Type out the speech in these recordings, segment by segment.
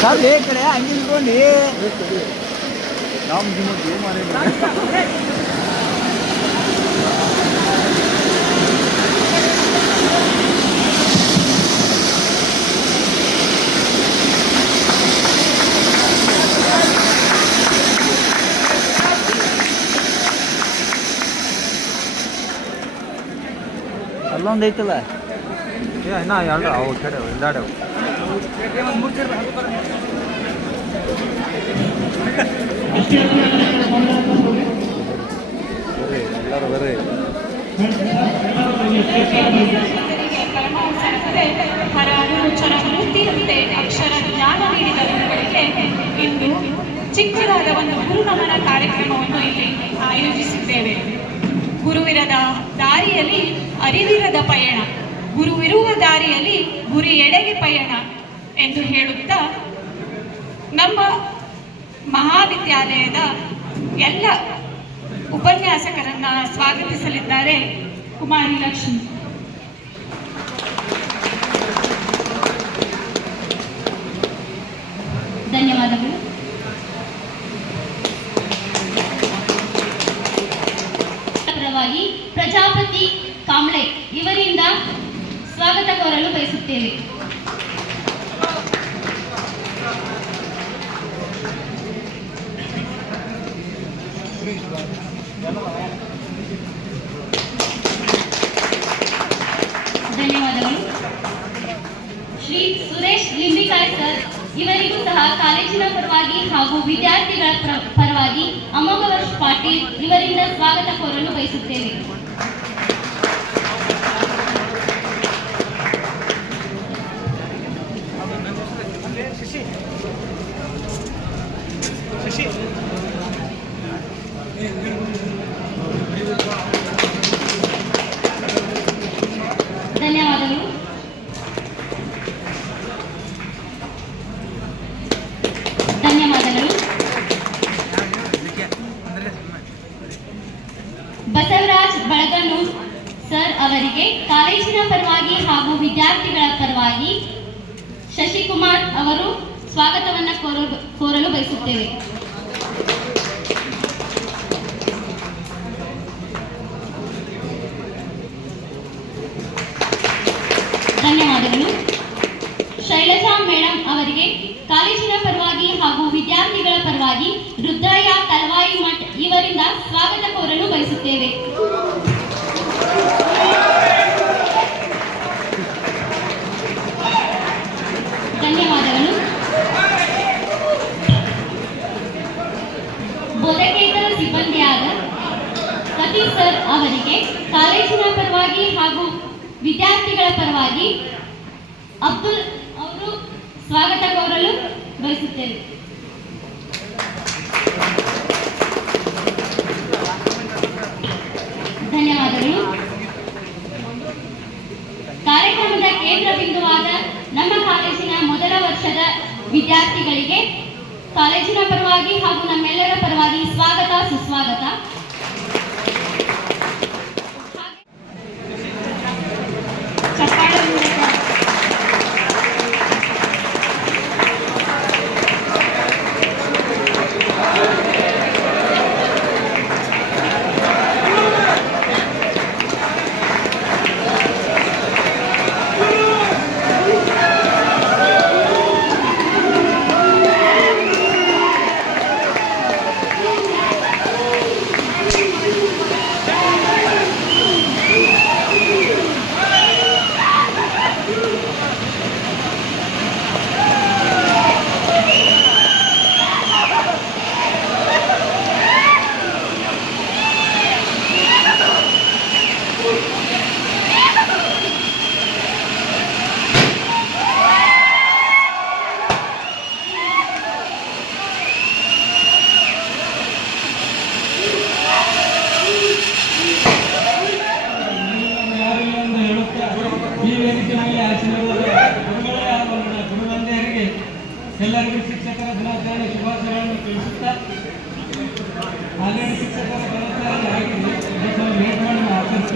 Sir ಈ ಕಡೆ ಹಂಗೆ ನಿಂತ್ಕೊಂಡು ನಾವು ಅಲ್ಲೊಂದು ಐತಲ್ಲ ಇನ್ನ ಎರಡು ಅವು ಕಡೆ ಒಂದಾಡವು ಎಲ್ಲರೂ ಬರ್ರಿ ಮೂರ್ತಿಯಂತೆ ಅಕ್ಷರ ಜ್ಞಾನ ನೀಡಿದ ಗುರುಗಳಿಗೆ ಇಂದು ಚಿಕ್ಕದಾದ ಒಂದು ಗುರುನಮನ ಕಾರ್ಯಕ್ರಮವನ್ನು ಇಲ್ಲಿ ಆಯೋಜಿಸಿದ್ದೇವೆ. ಗುರುವಿರದ ದಾರಿಯಲ್ಲಿ ಅರಿವಿರದ ಪಯಣ, ಗುರುವಿರುವ ದಾರಿಯಲ್ಲಿ ಗುರಿ ಎಡೆಗೆ ಪಯಣ ಎಂದು ಹೇಳುತ್ತಾ ನಮ್ಮ ಮಹಾವಿದ್ಯಾಲಯದ ಎಲ್ಲ ಉಪನ್ಯಾಸಕರನ್ನ ಸ್ವಾಗತಿಸಲಿದ್ದಾರೆ ಕುಮಾರಿ ಲಕ್ಷ್ಮಿ. ಧನ್ಯವಾದಗಳು. ಪರವಾಗಿ ಪ್ರಜಾಪತಿ ಕಾಂಬ್ಳೆ ಇವರಿಂದ ಸ್ವಾಗತ ಕೋರಲು ಬಯಸುತ್ತೇವೆ. ಧನ್ಯವಾದಗಳು. ಶ್ರೀ ಸುರೇಶ್ ಲಿಂಬಿಕಾಯ್ ಸರ್ ಇವರಿಗೂ ಸಹ ಕಾಲೇಜಿನ ಪರವಾಗಿ ಹಾಗೂ ವಿದ್ಯಾರ್ಥಿಗಳ ಪರವಾಗಿ ಅಮೋಘ ವರ್ಷ ಪಾಟೀಲ್ ಇವರಿಂದ ಸ್ವಾಗತ ಕೋರಲು ಬಯಸುತ್ತೇವೆ. ಧನ್ಯವಾದಗಳು. ಧನ್ಯವಾದಗಳು. ಬಸವರಾಜ್ ಬಳಗನೂರ್ ಸರ್ ಅವರಿಗೆ ಕಾಲೇಜಿನ ಪರವಾಗಿ ಹಾಗೂ ವಿದ್ಯಾರ್ಥಿಗಳ ಪರವಾಗಿ ಶಶಿಕುಮಾರ್ ಅವರು ಸ್ವಾಗತವನ್ನು ಕೋರಲು ಬಯಸುತ್ತೇವೆ. ಧನ್ಯವಾದಗಳು. ಶೈಲಜಾ ಮೇಡಮ್ ಅವರಿಗೆ ಕಾಲೇಜಿನ ಪರವಾಗಿ ಹಾಗೂ ವಿದ್ಯಾರ್ಥಿಗಳ ಪರವಾಗಿ ರುದ್ರಯ್ಯ ತಲವಾಯಿ ಮಠ್ ಇವರಿಂದ ಸ್ವಾಗತ ಕೋರಲು ಬಯಸುತ್ತೇವೆ. ಧನ್ಯವಾದಗಳು. ಬೋಧಕೇತರ ಸಿಬ್ಬಂದಿಯಾದ ಸತೀಶ್ ಸರ್ ಅವರಿಗೆ ಕಾಲೇಜಿನ ಪರವಾಗಿ ಹಾಗೂ ವಿದ್ಯಾರ್ಥಿಗಳ ಪರವಾಗಿ ಅಬ್ದುಲ್ ಅವರು ಸ್ವಾಗತ ಕೋರಲು ಬಯಸುತ್ತೇವೆ. ಧನ್ಯವಾದಗಳು. ಕಾರ್ಯಕ್ರಮದ ಕೇಂದ್ರ ಬಿಂದುವಾದ ನಮ್ಮ ಕಾಲೇಜಿನ ಮೊದಲ ವರ್ಷದ ವಿದ್ಯಾರ್ಥಿಗಳಿಗೆ ಕಾಲೇಜಿನ ಪರವಾಗಿ ಹಾಗೂ ನಮ್ಮೆಲ್ಲರ ಪರವಾಗಿ ಸ್ವಾಗತ ಸುಸ್ವಾಗತ.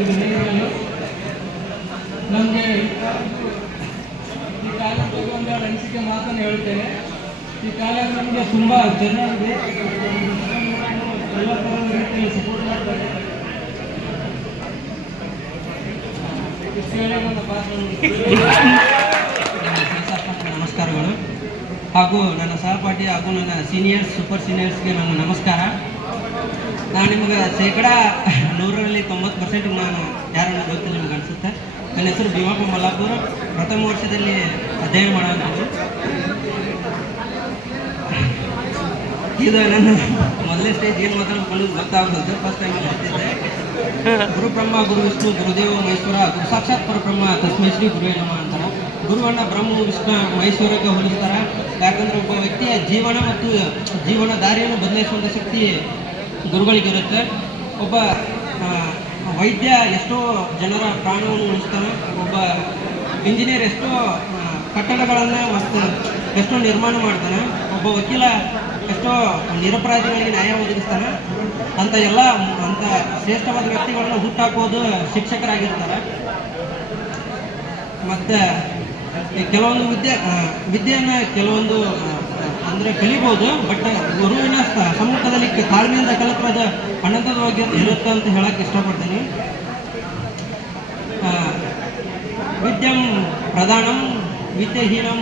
ಮಾಡ್ತಿದ್ದೀನಿ. ನಮಗೆ ಈ ಕಾಲೇಜ್ ಬಗ್ಗೆ ಒಂದೆರಡು ಅನಿಸಿಕೆ ಮಾತನ್ನು ಹೇಳ್ತೇನೆ. ಈ ಕಾಲೇಜ್ ನಮಗೆ ತುಂಬ ಜನರಿಗೆ ಎಲ್ಲ ಥರದ ರೀತಿಯಲ್ಲಿ ಸಪೋರ್ಟ್ ಮಾಡ್ತಾರೆ. ಇಷ್ಟು ಹೇಳಿ ನನ್ನ ನಮಸ್ಕಾರಗಳು ಹಾಗೂ ನನ್ನ ಸಹಪಾಠಿ ಹಾಗೂ ನನ್ನ ಸೀನಿಯರ್ಸ್ ಸೂಪರ್ ಸೀನಿಯರ್ಸ್ಗೆ ನನ್ನ ನಮಸ್ಕಾರ. ನಾನು ನಿಮಗೆ ಶೇಕಡ 100ರಲ್ಲಿ 90% ನಾನು ಯಾರನ್ನು ಗೊತ್ತಿಲ್ಲ ನಿಮ್ಗೆ ಅನಿಸುತ್ತೆ. ನನ್ನ ಹೆಸರು ಭೀಮಪ್ಪ ಮಲ್ಲಾಪುರ, ಪ್ರಥಮ ವರ್ಷದಲ್ಲಿ ಅಧ್ಯಯನ ಮಾಡುವಂಥದ್ದು. ಇದು ನನ್ನ ಮೊದಲನೇ ಸ್ಟೇಜ್ ಏನು ಮಾತಾಡ್ಕೊಂಡು ಗೊತ್ತಾಗೋದು ಫಸ್ಟ್ ಟೈಮ್ ಬರ್ತಿದ್ದೆ. ಗುರು ಬ್ರಹ್ಮ ಗುರು ವಿಷ್ಣು ಗುರುದೇವ ಮಹೇಶ್ವರ ಗುರು ಸಾಕ್ಷಾತ್ ಪರಬ್ರಹ್ಮ ತಸ್ಮೈ ಶ್ರೀ ಗುರುವೇ ನಮಃ ಅಂತಾರೆ. ಗುರುವನ್ನ ಬ್ರಹ್ಮ ವಿಷ್ಣು ಮಹೇಶ್ವರಕ್ಕೆ ಹೋಲಿಸ್ತಾರೆ. ಯಾಕಂದರೆ ಒಬ್ಬ ವ್ಯಕ್ತಿಯ ಜೀವನ ಮತ್ತು ಜೀವನ ದಾರಿಯನ್ನು ಬದಲಾಯಿಸುವಂಥ ಶಕ್ತಿ ಗುರುಗಳಿಗಿರುತ್ತೆ. ಒಬ್ಬ ವೈದ್ಯ ಎಷ್ಟೋ ಜನರ ಪ್ರಾಣವನ್ನು ಉಳಿಸ್ತಾನೆ. ಒಬ್ಬ ಇಂಜಿನಿಯರ್ ಎಷ್ಟೋ ಕಟ್ಟಡಗಳನ್ನು ಮತ್ತು ಎಷ್ಟೋ ನಿರ್ಮಾಣ ಮಾಡ್ತಾನೆ. ಒಬ್ಬ ವಕೀಲ ಎಷ್ಟೋ ನಿರಪರಾಧಿಗಳಿಗೆ ನ್ಯಾಯ ಒದಗಿಸ್ತಾನೆ. ಅಂಥ ಶ್ರೇಷ್ಠವಾದ ವ್ಯಕ್ತಿಗಳನ್ನು ಹುಟ್ಟಾಕೋದು ಶಿಕ್ಷಕರಾಗಿರ್ತಾರೆ. ಮತ್ತು ಕೆಲವೊಂದು ವಿದ್ಯೆಯನ್ನು ಕೆಲವೊಂದು ಅಂದರೆ ಕಲಿಬೋದು, ಬಟ್ ಗುರುವಿನ ಸಮ್ಮುಖದಲ್ಲಿ ತಾಳ್ಮೆಯಿಂದ ಕಲಿತ್ರದ ಅನಂತವಾಗಿ ಇರುತ್ತೆ ಅಂತ ಹೇಳಕ್ಕೆ ಇಷ್ಟಪಡ್ತೀನಿ. ವಿದ್ಯಂ ಪ್ರಧಾನಂ ವಿದ್ಯೆಹೀನಂ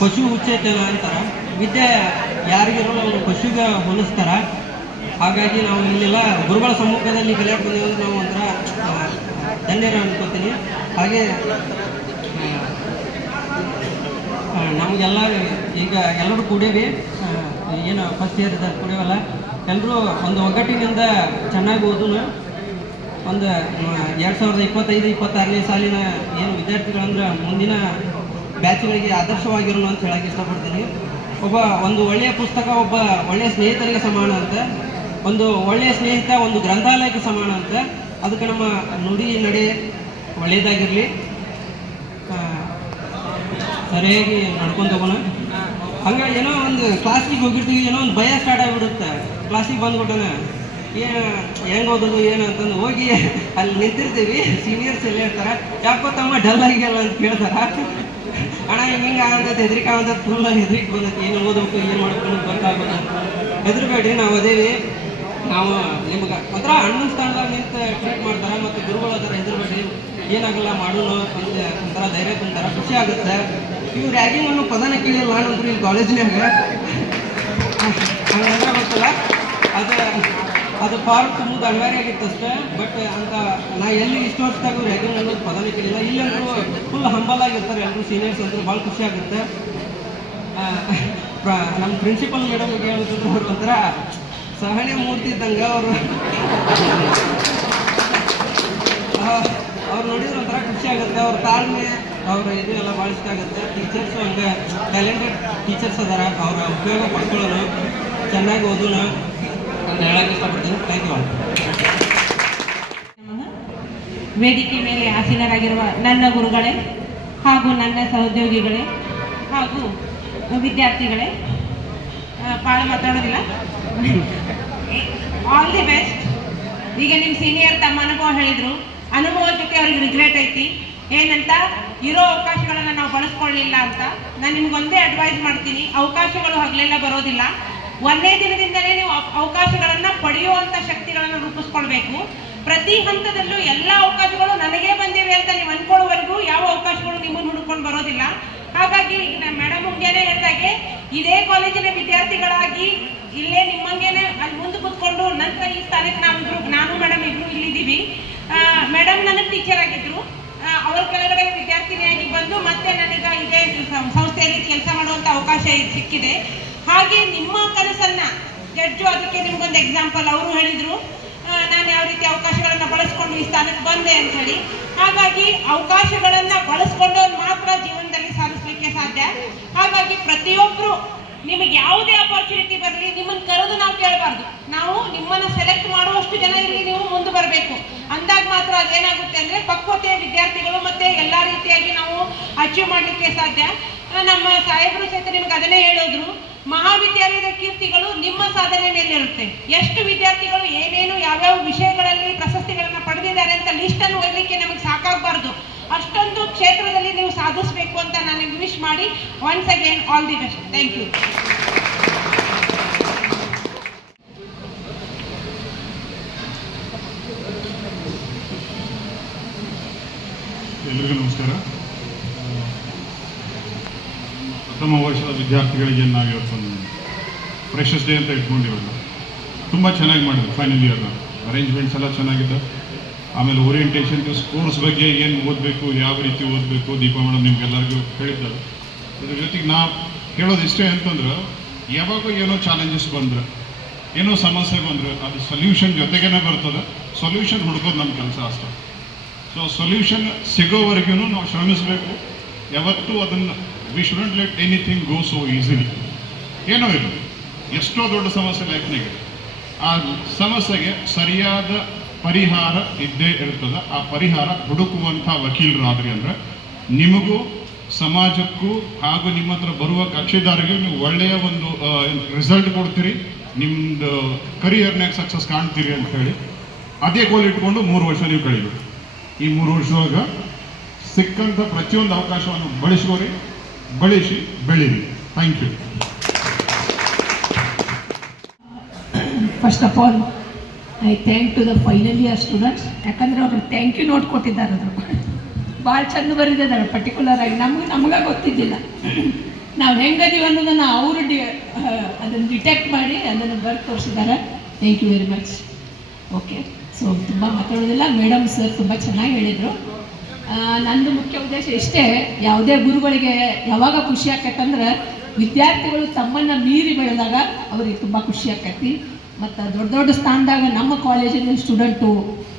ಪಶು ಉಚ್ಚೇತನ ಅಂತಾರೆ. ವಿದ್ಯೆ ಯಾರಿಗಿರೋಲ್ಲ ಅವರು ಪಶುಗೆ ಹೋಲಿಸ್ತಾರೆ. ಹಾಗಾಗಿ ನಾವು ಇಲ್ಲೆಲ್ಲ ಗುರುಗಳ ಸಮ್ಮುಖದಲ್ಲಿ ಕಲಿಯಕ್ಕೆ ಬಂದೇವೆ ನಾವು ಒಂಥರ ಧನ್ಯರು ಅನ್ಕೋತೀನಿ. ಹಾಗೆ ನಮಗೆಲ್ಲ ಈಗ ಎಲ್ಲರೂ ಕೂಡೀವಿ, ಏನು ಫಸ್ಟ್ ಇಯರ್ ಇದ್ದಾರೆ ಕೂಡೀವಲ್ಲ, ಎಲ್ಲರೂ ಒಂದು ಒಗ್ಗಟ್ಟಿನಿಂದ ಚೆನ್ನಾಗಿ ಓದೋಣ. ಒಂದು 2025-26ನೇ ಸಾಲಿನ ಏನು ವಿದ್ಯಾರ್ಥಿಗಳಂದ್ರೆ ಮುಂದಿನ ಬ್ಯಾಚ್ಗಳಿಗೆ ಆದರ್ಶವಾಗಿರೋಣ ಅಂತ ಹೇಳಕ್ಕೆ ಇಷ್ಟಪಡ್ತೀನಿ. ಒಂದು ಒಳ್ಳೆಯ ಪುಸ್ತಕ ಒಬ್ಬ ಒಳ್ಳೆಯ ಸ್ನೇಹಿತರಿಗೆ ಸಮಾನ ಅಂತ, ಒಂದು ಒಳ್ಳೆಯ ಸ್ನೇಹಿತ ಒಂದು ಗ್ರಂಥಾಲಯಕ್ಕೆ ಸಮಾನ ಅಂತ. ಅದಕ್ಕೆ ನಮ್ಮ ನುಡಿ ನಡೆ ಒಳ್ಳೆಯದಾಗಿರಲಿ, ಸರಿಯಾಗಿ ನಡ್ಕೊಂಡು ಹೋಗೋಣ. ಹಂಗೆ ಏನೋ ಒಂದು ಕ್ಲಾಸಿಗೆ ಹೋಗಿರ್ತೀವಿ, ಏನೋ ಒಂದು ಭಯ ಸ್ಟಾರ್ಟ್ ಆಗಿಬಿಡುತ್ತೆ. ಕ್ಲಾಸಿಗೆ ಬಂದ್ಬಿಟ್ಟನ ಏನು ಹೆಂಗೆ ಓದೋದು ಏನು ಅಂತಂದು ಹೋಗಿ ಅಲ್ಲಿ ನಿಂತಿರ್ತೀವಿ. ಸೀನಿಯರ್ಸ್ ಎಲ್ಲ ಇರ್ತಾರೆ, ಯಾಕೋ ತಮ್ಮ ಡಲ್ ಆಗಿಲ್ಲ ಅಂತ ಕೇಳ್ತಾರೆ. ಅಣ್ಣ ಹಿಂಗೆ ಆಗಂತೈತೆ, ಹೆದರಿಕೆ ಆಗಂತ ಫುಲ್ ಹೆದರಿಕೆ ಬಂದೈತಿ, ಏನು ಓದಬೇಕು ಏನು ಮಾಡ್ಕೊಂಡು ಗೊತ್ತಾಗೋದು. ಹೆದರ್ಬೇಡ್ರಿ, ನಾವು ಅದೇವಿ. ನಾವು ನಿಮ್ಗೆ ಒಂಥರ ಅಣ್ಣನ ಸ್ಥಾನದಾಗ ನಿಂತು ಟ್ರೀಟ್ ಮಾಡ್ತಾರೆ. ಮತ್ತು ಗುರುಗಳು ಅದರ ಹೆದರ್ಬೇಡ್ರಿ, ಏನಾಗಲ್ಲ ಮಾಡೋಣ ಅಂತ ಒಂಥರ ಧೈರ್ಯ ತುಂಬ್ತಾರೆ, ಖುಷಿ ಆಗುತ್ತೆ. ಇವು ರ್ಯಾಗಿಂಗ್ ಅನ್ನೋ ಪದನ ಕೇಳಿಲ್ಲ ನಾನಂತೂ ಇಲ್ಲಿ ಕಾಲೇಜ್ನಾಗ. ಹಂಗಂದ್ರೆ ಗೊತ್ತಲ್ಲ, ಅದು ಪಾರ್ಟ್ ಮುಂದೆ ಅನಿವಾರ್ಯ ಆಗಿತ್ತು ಅಷ್ಟೇ. ಬಟ್ ಅಂತ ನಾ ಎಲ್ಲಿ ಇಷ್ಟು ವರ್ಷದಾಗ ರ್ಯಾಗಿಂಗ್ ಅನ್ನೋದು ಪದನೇ ಕೇಳಿಲ್ಲ. ಇಲ್ಲಂತೂ ಫುಲ್ ಹಂಬಲ್ ಆಗಿರ್ತಾರೆ ಎಲ್ಲರೂ ಸೀನಿಯರ್ಸ್ ಅಂತೂ, ಭಾಳ ಖುಷಿ ಆಗುತ್ತೆ. ನಮ್ಮ ಪ್ರಿನ್ಸಿಪಲ್ ಮೇಡಮ್ಗೆ ಹೇಳ್ತಿದ್ರು, ಅವ್ರು ಒಂಥರ ಸಹನೆ ಮೂರ್ತಿ ಇದ್ದಂಗೆ. ಅವ್ರು ನೋಡಿದ್ರೆ ಒಂಥರ ಖುಷಿ ಆಗುತ್ತೆ. ಅವ್ರ ತಾಳ್ಮೆ, ಅವ್ರ ಇದು ಎಲ್ಲ ಭಾಳ ಇಷ್ಟ ಆಗುತ್ತೆ. ಟೀಚರ್ಸು ಹಂಗೆ ಟ್ಯಾಲೆಂಟೆಡ್ ಟೀಚರ್ಸ್ ಅದಾರ, ಅವರ ಉಪಯೋಗ ಪಡ್ಕೊಳ್ಳೋಣ, ಚೆನ್ನಾಗಿ ಓದೋಣ ಅಂತ ಹೇಳಕ್ಕೆ ಇಷ್ಟಪಡ್ತೀನಿ. Thank you. ವೇದಿಕೆ ಮೇಲೆ ಆಸೀನರಾಗಿರುವ ನನ್ನ ಗುರುಗಳೇ ಹಾಗೂ ನನ್ನ ಸಹೋದ್ಯೋಗಿಗಳೇ ಹಾಗೂ ವಿದ್ಯಾರ್ಥಿಗಳೇ, ಭಾಳ ಮಾತಾಡೋದಿಲ್ಲ. All the best. ಈಗ ನಿಮ್ಮ ಸೀನಿಯರ್ ತಮ್ಮ ಅನುಭವ ಹೇಳಿದರು. ಅನುಭವದ ಜೊತೆ ಅವ್ರಿಗೆ ರಿಗ್ರೆಟ್ ಐತಿ ಏನಂತ, ಇರೋ ಅವಕಾಶಗಳನ್ನು ನಾವು ಬಳಸ್ಕೊಳ್ಳಿಲ್ಲ ಅಂತ. ನಾನು ನಿಮ್ಗೊಂದೇ ಅಡ್ವೈಸ್ ಮಾಡ್ತೀನಿ, ಅವಕಾಶಗಳು ಹಗಲೆಲ್ಲ ಬರೋದಿಲ್ಲ. ಒಂದೇ ದಿನದಿಂದಲೇ ನೀವು ಅವಕಾಶಗಳನ್ನು ಪಡೆಯುವಂಥ ಶಕ್ತಿಗಳನ್ನು ರೂಪಿಸ್ಕೊಳ್ಬೇಕು. ಪ್ರತಿ ಹಂತದಲ್ಲೂ ಎಲ್ಲ ಅವಕಾಶಗಳು ನನಗೇ ಬಂದಿವೆ ಅಂತ ನೀವು ಅಂದ್ಕೊಳ್ಳೋವರೆಗೂ ಯಾವ ಅವಕಾಶಗಳು ನಿಮ್ಮನ್ನು ಹುಡ್ಕೊಂಡು ಬರೋದಿಲ್ಲ. ಹಾಗಾಗಿ ನಮ್ಮ ಮೇಡಮ್ ಮುಂಗೇನೆ ಹೇಳ್ದಾಗೆ ಇದೇ ಕಾಲೇಜಿನ ವಿದ್ಯಾರ್ಥಿಗಳಾಗಿ ಇಲ್ಲೇ ನಿಮ್ಮಂಗೇನೆ ಅಲ್ಲಿ ಮುಂದೆ ಕೂತ್ಕೊಂಡು ನಂತರ ಈ ಸ್ಥಾನಕ್ಕೆ ನಾನು ಮೇಡಮ್ ಇಬ್ರು ಇಲ್ಲಿದ್ದೀವಿ. ಮೇಡಮ್ ನನಗೆ ಟೀಚರ್ ಆಗಿದ್ರು, ಅವ್ರ ಕೆಳಗಡೆ ವಿದ್ಯಾರ್ಥಿನಿಯಾಗಿ ಬಂದು ಮತ್ತೆ ನನಗೆ ಇದೇ ಸಂಸ್ಥೆಯಲ್ಲಿ ಕೆಲಸ ಮಾಡುವಂಥ ಅವಕಾಶ ಸಿಕ್ಕಿದೆ. ಹಾಗೆ ನಿಮ್ಮ ಕನಸನ್ನ ಜಡ್ಜು, ಅದಕ್ಕೆ ನಿಮ್ಗೊಂದು ಎಕ್ಸಾಂಪಲ್ ಅವರು ಹೇಳಿದ್ರು, ನಾನು ಯಾವ ರೀತಿ ಅವಕಾಶಗಳನ್ನು ಬಳಸ್ಕೊಂಡು ಈ ಸ್ಥಾನಕ್ಕೆ ಬಂದೆ ಅಂತ ಹೇಳಿ. ಹಾಗಾಗಿ ಅವಕಾಶಗಳನ್ನ ಬಳಸ್ಕೊಂಡವ್ರು ಮಾತ್ರ ಜೀವನದಲ್ಲಿ ಸಾಧಿಸಲಿಕ್ಕೆ ಸಾಧ್ಯ. ಹಾಗಾಗಿ ಪ್ರತಿಯೊಬ್ಬರು ನಿಮಗೆ ಯಾವುದೇ ಅಪರ್ಚುನಿಟಿ ಬರಲಿ, ನಿಮ್ಮನ್ನು ಕರೆದು ನಾವು ಕೇಳಬಾರ್ದು. ನಾವು ನಿಮ್ಮನ್ನು ಸೆಲೆಕ್ಟ್ ಮಾಡುವಷ್ಟು ಜನ ಇಲ್ಲಿ ನೀವು ಮುಂದೆ ಬರಬೇಕು. ಅಂದಾಗ ಮಾತ್ರ ಅದೇನಾಗುತ್ತೆ ಅಂದರೆ ಪಕ್ವತೆಯ ವಿದ್ಯಾರ್ಥಿಗಳು ಮತ್ತೆ ಎಲ್ಲ ರೀತಿಯಾಗಿ ನಾವು ಅಚೀವ್ ಮಾಡಲಿಕ್ಕೆ ಸಾಧ್ಯ. ನಮ್ಮ ಸಾಹೇಬರು ಸಹಿತ ನಿಮ್ಗೆ ಅದನ್ನೇ ಹೇಳಿದ್ರು, ಮಹಾವಿದ್ಯಾಲಯದ ಕೀರ್ತಿಗಳು ನಿಮ್ಮ ಸಾಧನೆ ಮೇಲೆ ಇರುತ್ತೆ. ಎಷ್ಟು ವಿದ್ಯಾರ್ಥಿಗಳು ಏನೇನು ಯಾವ್ಯಾವ ವಿಷಯಗಳಲ್ಲಿ ಪ್ರಶಸ್ತಿಗಳನ್ನ ಮಾಡಿದ್ದಾರೆ ಅಂತ ಲಿಸ್ಟನ್ನು ಓದಲಿಕ್ಕೆ ನಮಗೆ ಸಾಕಾಗಬಾರ್ದು. ಅಷ್ಟೊಂದು ಕ್ಷೇತ್ರದಲ್ಲಿ ನೀವು ಸಾಧಿಸಬೇಕು ಅಂತ ನಾನು ವಿಶ್ ಮಾಡಿ once again all the best. Thank you. ಎಲ್ಲರಿಗೂ ನಮಸ್ಕಾರ. ಪ್ರಥಮ ವರ್ಷದ ವಿದ್ಯಾರ್ಥಿಗಳಿಗೆ ನಾವು ಇವತ್ತೊಂದು ಫ್ರೆಶರ್ಸ್ ಡೇ ಅಂತ ಇಟ್ಕೊಂಡಿರೋದು. ತುಂಬ ಚೆನ್ನಾಗಿ ಮಾಡಿದ್ರು ಫೈನಲ್ ಇಯರ್ನ. ಅರೇಂಜ್ಮೆಂಟ್ಸ್ ಎಲ್ಲ ಚೆನ್ನಾಗಿದೆ. ಆಮೇಲೆ ಓರಿಯೆಂಟೇಷನ್ ಕೋರ್ಸ್ ಬಗ್ಗೆ ಏನು ಓದಬೇಕು, ಯಾವ ರೀತಿ ಓದಬೇಕು, ದೀಪಾ ಮೇಡಮ್ ನಿಮ್ಗೆಲ್ಲರಿಗೂ ಹೇಳಿದ್ದಾರೆ. ಇದ್ರ ಜೊತೆಗೆ ನಾವು ಹೇಳೋದು ಇಷ್ಟೇ ಅಂತಂದ್ರೆ, ಯಾವಾಗ ಏನೋ ಚಾಲೆಂಜಸ್ ಬಂದರೆ, ಏನೋ ಸಮಸ್ಯೆ ಬಂದರೆ ಅದು ಸೊಲ್ಯೂಷನ್ ಜೊತೆಗೇ ಬರ್ತದೆ. ಸೊಲ್ಯೂಷನ್ ಹುಡ್ಕೋದು ನಮ್ಮ ಕೆಲಸ ಅಷ್ಟೇ. ಸೊ ಸೊಲ್ಯೂಷನ್ ಸಿಗೋವರೆಗೂ ನಾವು ಶ್ರಮಿಸಬೇಕು. ಯಾವತ್ತೂ ಅದನ್ನು ವಿ ಶುಡಂಟ್ ಲೆಟ್ ಎನಿಥಿಂಗ್ ಗೋ ಸೋ ಈಸಿಲಿ. ಏನೋ ಇಲ್ಲ, ಎಷ್ಟೋ ದೊಡ್ಡ ಸಮಸ್ಯೆ ಲೈಫ್ನಾಗೆ ಆ ಸಮಸ್ಯೆಗೆ ಸರಿಯಾದ ಪರಿಹಾರ ಇದ್ದೇ ಇರ್ತದೆ. ಆ ಪರಿಹಾರ ಹುಡುಕುವಂಥ ವಕೀಲರಾದ್ರಿ ಅಂದರೆ ನಿಮಗೂ ಸಮಾಜಕ್ಕೂ ಹಾಗೂ ನಿಮ್ಮ ಹತ್ರ ಬರುವ ಕಕ್ಷಿದಾರಿಗೆ ನೀವು ಒಳ್ಳೆಯ ಒಂದು ರಿಸಲ್ಟ್ ಕೊಡ್ತೀರಿ, ನಿಮ್ಮದು ಕರಿಯರ್ನಾಗ ಸಕ್ಸಸ್ ಕಾಣ್ತೀರಿ ಅಂತ ಹೇಳಿ ಅದೇ ಗೋಲ್ ಇಟ್ಕೊಂಡು 3 ವರ್ಷ ನೀವು ಕಳೀಬೇಕು. ಈ 3 ವರ್ಷದೊಳಗೆ ಸಿಕ್ಕಂಥ ಪ್ರತಿಯೊಂದು ಅವಕಾಶವನ್ನು ಬಳಸಿ ಬೆಳೀರಿ. Thank you. First of all I thank to the final year students. ಯಾಕಂದರೆ ಅವರು ಥ್ಯಾಂಕ್ ಯು ನೋಟ್ ಕೊಟ್ಟಿದ್ದಾರೆ. ಅದ್ರ ಭಾಳ ಚಂದ ಬರೆದಿದ್ದಾರೆ. ಪರ್ಟಿಕ್ಯುಲರ್ ಆಗಿ ನಮ್ಗೆ ಗೊತ್ತಿದ್ದಿಲ್ಲ ನಾವು ಹೆಂಗದೀವಿ ಅನ್ನೋದನ್ನು ಅವರು ಅದನ್ನು ಡಿಟೆಕ್ಟ್ ಮಾಡಿ ಅದನ್ನು ಬರೆದು ತೋರಿಸಿದ್ದಾರೆ. Thank you very much. Okay, so ತುಂಬ ಮಾತಾಡೋದಿಲ್ಲ. ಮೇಡಮ್ ಸರ್ ತುಂಬ ಚೆನ್ನಾಗಿ ಹೇಳಿದರು. ನಂದು ಮುಖ್ಯ ಉದ್ದೇಶ ಇಷ್ಟೇ, ಯಾವುದೇ ಗುರುಗಳಿಗೆ ಯಾವಾಗ ಖುಷಿ ಆಕೈತಂದ್ರೆ ವಿದ್ಯಾರ್ಥಿಗಳು ತಮ್ಮನ್ನು ಮೀರಿ ಬೆಳೆದಾಗ ಅವ್ರಿಗೆ ತುಂಬ ಖುಷಿ ಆಕೈತಿ. ಮತ್ತು ದೊಡ್ಡ ದೊಡ್ಡ ಸ್ಥಾನದಾಗ ನಮ್ಮ ಕಾಲೇಜಿನ ಸ್ಟೂಡೆಂಟು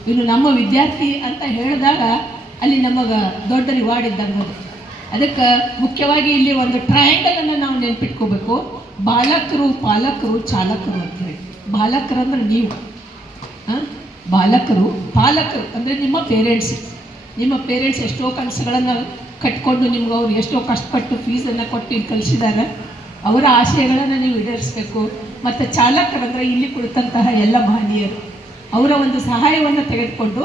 ಇನ್ನು ನಮ್ಮ ವಿದ್ಯಾರ್ಥಿ ಅಂತ ಹೇಳಿದಾಗ ಅಲ್ಲಿ ನಮಗೆ ದೊಡ್ಡ ರಿವಾರ್ಡ್ ಇದ್ದಂಗೆ ಅದು. ಅದಕ್ಕೆ ಮುಖ್ಯವಾಗಿ ಇಲ್ಲಿ ಒಂದು ಟ್ರಯಾಂಗಲನ್ನು ನಾವು ನೆನ್ಪಿಟ್ಕೋಬೇಕು. ಬಾಲಕರು, ಪಾಲಕರು, ಚಾಲಕರು ಅಂತೇಳಿ. ಬಾಲಕರು ಅಂದ್ರೆ ನೀವು, ಬಾಲಕರು, ಪಾಲಕರು ಅಂದರೆ ನಿಮ್ಮ ಪೇರೆಂಟ್ಸ್. ನಿಮ್ಮ ಪೇರೆಂಟ್ಸ್ ಎಷ್ಟೋ ಕನಸುಗಳನ್ನು ಕಟ್ಕೊಂಡು ನಿಮ್ಗೆ ಅವ್ರು ಎಷ್ಟೋ ಕಷ್ಟಪಟ್ಟು ಫೀಸನ್ನು ಕೊಟ್ಟು ಇಲ್ಲಿ ಕಲಿಸಿದ್ದಾರೆ. ಅವರ ಆಶಯಗಳನ್ನು ನೀವು ಈಡೇರಿಸಬೇಕು. ಮತ್ತು ಚಾಲಕರಂದರೆ ಇಲ್ಲಿ ಕುಳಿತಂತಹ ಎಲ್ಲ ಮಹನೀಯರು, ಅವರ ಒಂದು ಸಹಾಯವನ್ನು ತೆಗೆದುಕೊಂಡು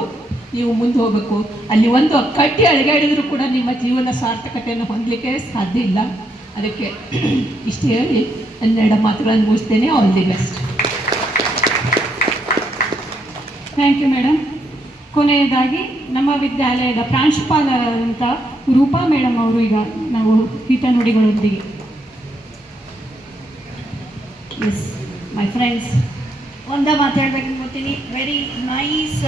ನೀವು ಮುಂದೆ ಹೋಗಬೇಕು. ಅಲ್ಲಿ ಒಂದು ಕಟ್ಟಿ ಅಳಿಗಾಡಿದರೂ ಕೂಡ ನಿಮ್ಮ ಜೀವನ ಸಾರ್ಥಕತೆಯನ್ನು ಹೊಂದಲಿಕ್ಕೆ ಸಾಧ್ಯ ಇಲ್ಲ. ಅದಕ್ಕೆ ಇಷ್ಟು ಹೇಳಿ 12 ಮಾತುಗಳನ್ನು ಮುಗಿಸ್ತೇನೆ. All the best. Thank you madam. ಕೊನೆಯದಾಗಿ ನಮ್ಮ ವಿದ್ಯಾಲಯದ ಪ್ರಾಂಶುಪಾಲರಾದಂಥ ರೂಪಾ ಮೇಡಮ್ ಅವರು ಈಗ ನಾವು ಹಿತನುಡಿಗಳೊಂದಿಗೆ. ಎಸ್ ಮೈ ಫ್ರೆಂಡ್ಸ್, ಒಂದೇ ಮಾತಾಡ್ಬೇಕು ಅನ್ಕೋತೀನಿ. Very nice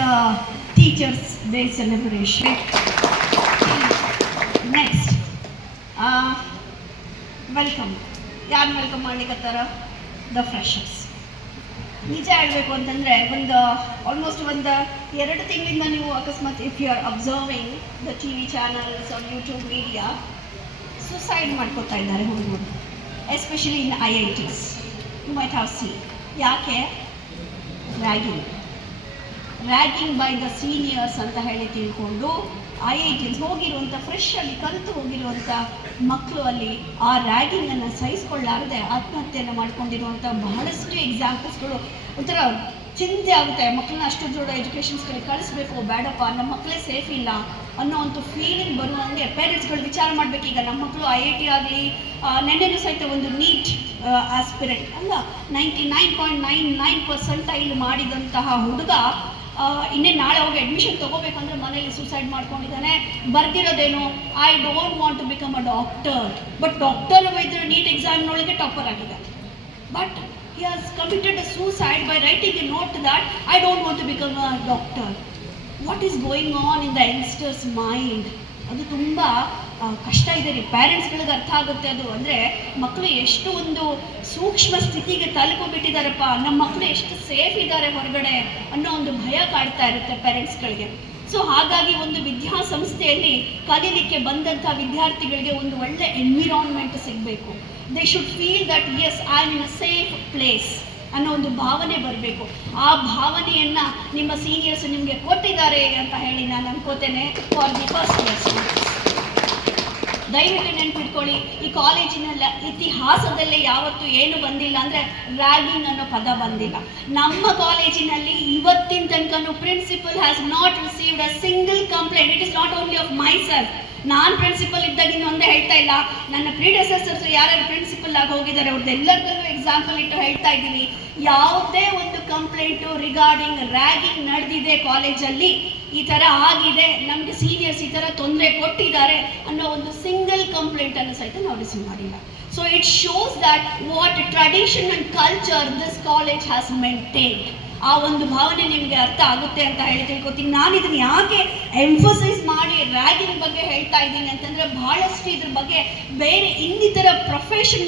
teachers day celebration. Next welcome. ಯಾರು ವೆಲ್ಕಮ್ ಮಾಡ್ಲಿಕ್ಕತ್ತಾರ? The freshers. ನಿಜ ಹೇಳಬೇಕು ಅಂತಂದರೆ ಆಲ್ಮೋಸ್ಟ್ 2 ತಿಂಗಳಿಂದ ನೀವು ಅಕಸ್ಮಾತ್ if you are observing the TV channels or YouTube media, suicide ಮಾಡ್ಕೋತಾ ಇದ್ದಾರೆ ಹುಡುಗರು, especially in IITs. You might have seen. ಯಾಕೆ? ರ್ಯಾಗಿಂಗ್ ಬೈ ದ ಸೀನಿಯರ್ಸ್ ಅಂತ ಹೇಳಿ ತಿಳ್ಕೊಂಡು IITs ಹೋಗಿರುವಂಥ ಫ್ರೆಶಲ್ಲಿ ಕಲಿತು ಹೋಗಿರುವಂಥ ಮಕ್ಕಳು ಅಲ್ಲಿ ಆ ರ್ಯಾಗಿಂಗನ್ನು ಸಹಿಸ್ಕೊಳ್ಳಾರದೆ ಆತ್ಮಹತ್ಯೆಯನ್ನು ಮಾಡ್ಕೊಂಡಿರುವಂಥ ಬಹಳಷ್ಟು ಎಕ್ಸಾಂಪಲ್ಸ್ಗಳು. ಒಂಥರ ಚಿಂತೆ ಆಗುತ್ತೆ. ಮಕ್ಕಳನ್ನ ಅಷ್ಟು ದೊಡ್ಡ ಎಜುಕೇಷನ್ಸ್ಗಳಿಗೆ ಕಳಿಸ್ಬೇಕು, ಬೇಡಪ್ಪ ನಮ್ಮ ಮಕ್ಕಳೇ ಸೇಫ್ ಇಲ್ಲ ಅನ್ನೋ ಒಂದು ಫೀಲಿಂಗ್ ಬರುವಂಗೆ ಪೇರೆಂಟ್ಸ್ಗಳು ವಿಚಾರ ಮಾಡಬೇಕು. ಈಗ ನಮ್ಮ ಮಕ್ಕಳು IIT ಆಗಲಿ, ನೆನ್ನೆನೂ ಸಹಿತ ಒಂದು ನೀಟ್ ಆಸ್ಪಿರೆಂಟ್ ಅಲ್ಲ 99.99% ಮಾಡಿದಂತಹ ಹುಡುಗ ಇನ್ನೇ ನಾಳೆ ಹೋಗಿ ಅಡ್ಮಿಷನ್ ತೊಗೋಬೇಕಂದ್ರೆ ಮನೇಲಿ ಸೂಸೈಡ್ ಮಾಡ್ಕೊಂಡಿದ್ದಾನೆ. ಬರ್ದಿರೋದೇನು? I don't want to become a doctor. But doctor ಇದ್ರ ನೀಟ್ ಎಕ್ಸಾಮ್ನೊಳಗೆ ಟಾಪರ್ ಆಗಿದ್ದಾನೆ. But he has committed a suicide by writing a note that I don't want to become a doctor. What is going on in the youngsters mind? ಅದು ತುಂಬ ಕಷ್ಟ ಇದೆ ರೀ. ಪ್ಯಾರೆಂಟ್ಸ್ಗಳಿಗೆ ಅರ್ಥ ಆಗುತ್ತೆ ಅದು. ಅಂದರೆ ಮಕ್ಕಳು ಎಷ್ಟು ಒಂದು ಸೂಕ್ಷ್ಮ ಸ್ಥಿತಿಗೆ ತಲುಪಿಬಿಟ್ಟಿದ್ದಾರಪ್ಪ, ನಮ್ಮ ಮಕ್ಕಳು ಎಷ್ಟು ಸೇಫ್ ಇದ್ದಾರೆ ಹೊರಗಡೆ ಅನ್ನೋ ಒಂದು ಭಯ ಕಾಡ್ತಾ ಇರುತ್ತೆ ಪೇರೆಂಟ್ಸ್ಗಳಿಗೆ. ಸೊ ಹಾಗಾಗಿ ಒಂದು ವಿದ್ಯಾಸಂಸ್ಥೆಯಲ್ಲಿ ಕಲೀಲಿಕ್ಕೆ ಬಂದಂಥ ವಿದ್ಯಾರ್ಥಿಗಳಿಗೆ ಒಂದು ಒಳ್ಳೆ ಎನ್ವಿರಾನ್ಮೆಂಟ್ ಸಿಗಬೇಕು. They should feel that yes I am in a safe place ಅನ್ನೋ ಒಂದು ಭಾವನೆ ಬರಬೇಕು. ಆ ಭಾವನೆಯನ್ನು ನಿಮ್ಮ ಸೀನಿಯರ್ಸ್ ನಿಮಗೆ ಕೊಟ್ಟಿದ್ದಾರೆ ಅಂತ ಹೇಳಿ ನಾನು ಅನ್ಕೋತೇನೆ for the first year students. ದಯವಿಟ್ಟು ನೆನ್ಪಿಟ್ಕೊಳ್ಳಿ, ಈ ಕಾಲೇಜಿನ ಇತಿಹಾಸದಲ್ಲೇ ಯಾವತ್ತೂ ಏನು ಬಂದಿಲ್ಲ ಅಂದರೆ ರ್ಯಾಗಿಂಗ್ ಅನ್ನೋ ಪದ ಬಂದಿಲ್ಲ. ನಮ್ಮ ಕಾಲೇಜಿನಲ್ಲಿ ಇವತ್ತಿನ ತನಕನೂ principal has not received a single complaint. It is not only of myself. ನಾನು ಪ್ರಿನ್ಸಿಪಲ್ ಇದ್ದಾಗಿನ ಒಂದೇ ಹೇಳ್ತಾ ಇಲ್ಲ, ನನ್ನ ಪ್ರಿಡೆಸೆಸರ್ಸ್ ಯಾರ್ಯಾರು ಪ್ರಿನ್ಸಿಪಲ್ ಆಗಿ ಹೋಗಿದ್ದಾರೆ ಅವ್ರದ್ದೆಲ್ಲರಿಗೂ ಎಕ್ಸಾಂಪಲ್ ಇಟ್ಟು ಹೇಳ್ತಾ ಇದ್ದೀನಿ. ಯಾವುದೇ ಒಂದು ಕಂಪ್ಲೇಂಟು ರಿಗಾರ್ಡಿಂಗ್ ರ್ಯಾಗಿಂಗ್ ನಡೆದಿದೆ ಕಾಲೇಜಲ್ಲಿ, ಈ ಥರ ಆಗಿದೆ, ನಮಗೆ ಸೀನಿಯರ್ಸ್ ಈ ಥರ ತೊಂದರೆ ಕೊಟ್ಟಿದ್ದಾರೆ ಅನ್ನೋ ಒಂದು ಸಿಂಗಲ್ ಕಂಪ್ಲೇಂಟನ್ನು ಸಹಿತ ನಾವು ರಿಸೀವ್ ಮಾಡಿಲ್ಲ. So it shows that what tradition and culture this college has maintained. ಆ ಒಂದು ಭಾವನೆ ನಿಮಗೆ ಅರ್ಥ ಆಗುತ್ತೆ ಅಂತ ಹೇಳಿ ತಿಳ್ಕೊತೀನಿ. ನಾನು ಇದನ್ನು ಯಾಕೆ ಎಂಫಸೈಸ್ ಮಾಡಿ ರ್ಯಾಗಿಂಗ್ ಬಗ್ಗೆ ಹೇಳ್ತಾ ಇದ್ದೀನಿ ಅಂತಂದರೆ, ಬಹಳಷ್ಟು ಇದ್ರ ಬಗ್ಗೆ ಬೇರೆ ಇನ್ನಿತರ ಪ್ರೊಫೆಷನ್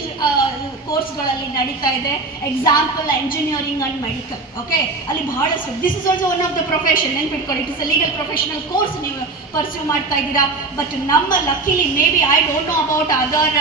ಕೋರ್ಸ್ಗಳಲ್ಲಿ ನಡೀತಾ ಇದೆ. Example engineering and medical, okay, ಅಲ್ಲಿ ಬಹಳಷ್ಟು this is also one of the profession. ನೆನ್ಪಿಟ್ಕೊಳ್ಳಿ, it is a legal professional course ನೀವು ಪರ್ಸ್ಯೂ ಮಾಡ್ತಾ ಇದ್ದೀರಾ. ಬಟ್ ನಮ್ಮ luckily maybe I don't know about other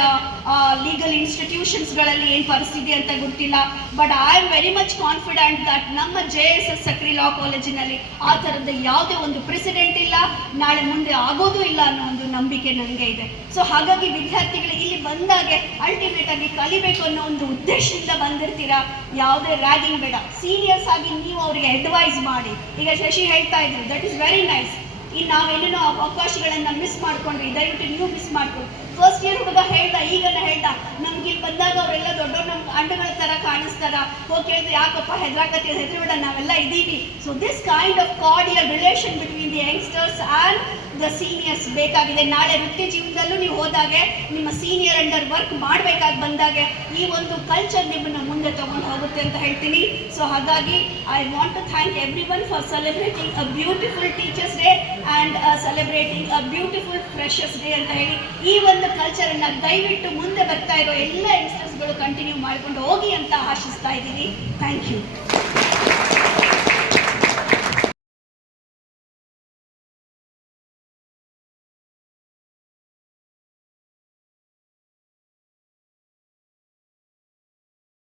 legal ಇನ್ಸ್ಟಿಟ್ಯೂಷನ್ಸ್ಗಳಲ್ಲಿ ಏನು ಪರಿಸ್ಥಿತಿ ಅಂತ ಗೊತ್ತಿಲ್ಲ. But I am very much confident that ನಮ್ಮ JSS ಸಕ್ರಿ ಲಾ ಕಾಲೇಜಿನಲ್ಲಿ ಆ ಥರದ ಯಾವುದೇ ಒಂದು ಪ್ರೆಸಿಡೆಂಟ್ ಇಲ್ಲ, ನಾಳೆ ಮುಂದೆ ಆಗೋದು ಇಲ್ಲ ಅನ್ನೋ ಒಂದು ನಂಬಿಕೆ ನನಗೆ ಇದೆ. ಸೊ ಹಾಗಾಗಿ ವಿದ್ಯಾರ್ಥಿಗಳಿಗೆ ಇಲ್ಲಿ ಬಂದಾಗೆ ಅಲ್ಟಿಮೇಟ್ ಆಗಿ ಕಲಿಬೇಕು ಅನ್ನೋ ಒಂದು ಉದ್ದೇಶದಿಂದ ಬಂದಿರ್ತೀರಾ. ಯಾವುದೇ ರ್ಯಾಗಿಂಗ್ ಬೇಡ. ಸೀನಿಯರ್ಸ್ ಆಗಿ ನೀವು ಅವರಿಗೆ ಅಡ್ವೈಸ್ ಮಾಡಿ. ಈಗ ಶಶಿ ಹೇಳ್ತಾ ಇದ್ರು, ದಟ್ ಈಸ್ ವೆರಿ ನೈಸ್. ಇನ್ನು ನಾವೇನೇನೋ ಅವಕಾಶಗಳನ್ನು ಮಿಸ್ ಮಾಡ್ಕೊಂಡ್ರಿ, ದಯವಿಟ್ಟು ನೀವು ಮಿಸ್ ಮಾಡ್ಕೊಂಡು. ಫಸ್ಟ್ ಇಯರ್ ಹುಡುಗ ಹೇಳ್ದ, ಈಗನ ಹೇಳ್ದ, ನಮ್ಗೆ ಇಲ್ಲಿ ಬಂದಾಗ ಅವರೆಲ್ಲ ದೊಡ್ಡವ್ರು ನಮ್ಮ ಅಂಡಗಳ ಥರ ಕಾಣಿಸ್ತಾರ. ಹೋಗಿ ಕೇಳಿದ್ರೆ ಯಾಕಪ್ಪ ಹೆದರಾಕತ್ತಿ, ಹೆದರಿಬೇಡ, ನಾವೆಲ್ಲ ಇದ್ದೀವಿ. So this kind of cordial relation between the youngsters and the seniors ಬೇಕಾಗಿದೆ. ನಾಳೆ ವೃತ್ತಿ ಜೀವನದಲ್ಲೂ ನೀವು ಹೋದಾಗೆ, ನಿಮ್ಮ ಸೀನಿಯರ್ ಅಂಡರ್ ವರ್ಕ್ ಮಾಡಬೇಕಾಗಿ ಬಂದಾಗೆ ಈ ಒಂದು ಕಲ್ಚರ್ ನಿಮ್ಮನ್ನು ಮುಂದೆ ತಗೊಂಡು ಹೋಗುತ್ತೆ ಅಂತ ಹೇಳ್ತೀನಿ. ಸೊ ಹಾಗಾಗಿ I want to thank everyone for celebrating a beautiful teachers day and celebrating a beautiful freshers day ಅಂತ ಹೇಳಿ ಈ ಒಂದು ಕಲ್ಚರನ್ನು ದಯವಿಟ್ಟು ಮುಂದೆ ಬರ್ತಾ ಇರೋ ಎಲ್ಲ ಯಂಗ್ಸ್ಟರ್ಸ್ಗಳು ಕಂಟಿನ್ಯೂ ಮಾಡಿಕೊಂಡು ಹೋಗಿ ಅಂತ ಆಶಿಸ್ತಾ ಇದ್ದೀನಿ. Thank you.